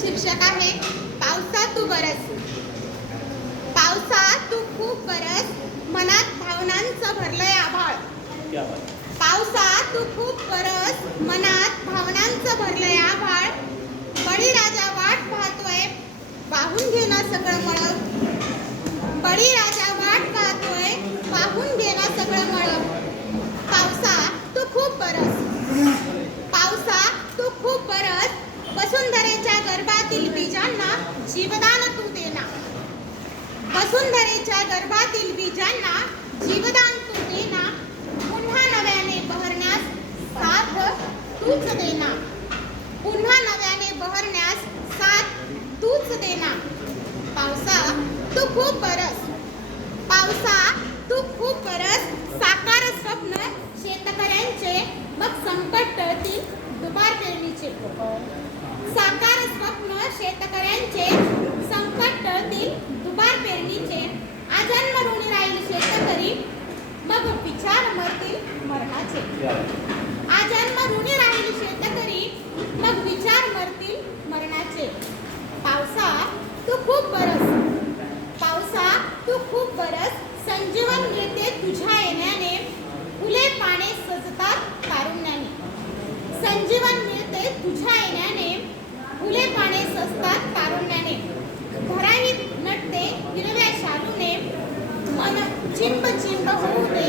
शीर्षक आहे. पावसा तू बरस पावसा तू खूप बरस. मनात भावनांचं भरलंय आभाळ. क्या बात पावसा तू खूप बरस. मनात भावनांचं भरलंय आभाळ. बळीराजा वाट पाहतोय. वाहून घे ना सगळं मळ बळीराजा वाट पाहतोय वाहून घे ना सगळं मळ पावसा तू खूप बरस पावसा तू खूप बरस वसुंधरेच्या गर्भातील बीजांना जीवदान तू देना वसुंधरेच्या गर्भातील बीजांना जीवदान तू देना पुन्हा नव्याने बहरण्यास साथ तूच देना पुन्हा नव्याने बहरण्यास साथ तूच देना पावसा तू खूप बरं मरतील मरणाचे क्या बात आजन्म ऋणी राहील शेतकरी मग विचार मरतील मरणाचे. पावसा तू खूप बरस. पावसा तू खूप बरस. संजीवन मिळते तुझ्या येण्याने. फुले पाने सजतात तारुण्याने संजीवन मिळते तुझ्या येण्याने. फुले पाने सजतात तारुण्याने घराही नटते हिरव्या शालूने. मन चिंब चिंब होऊ दे.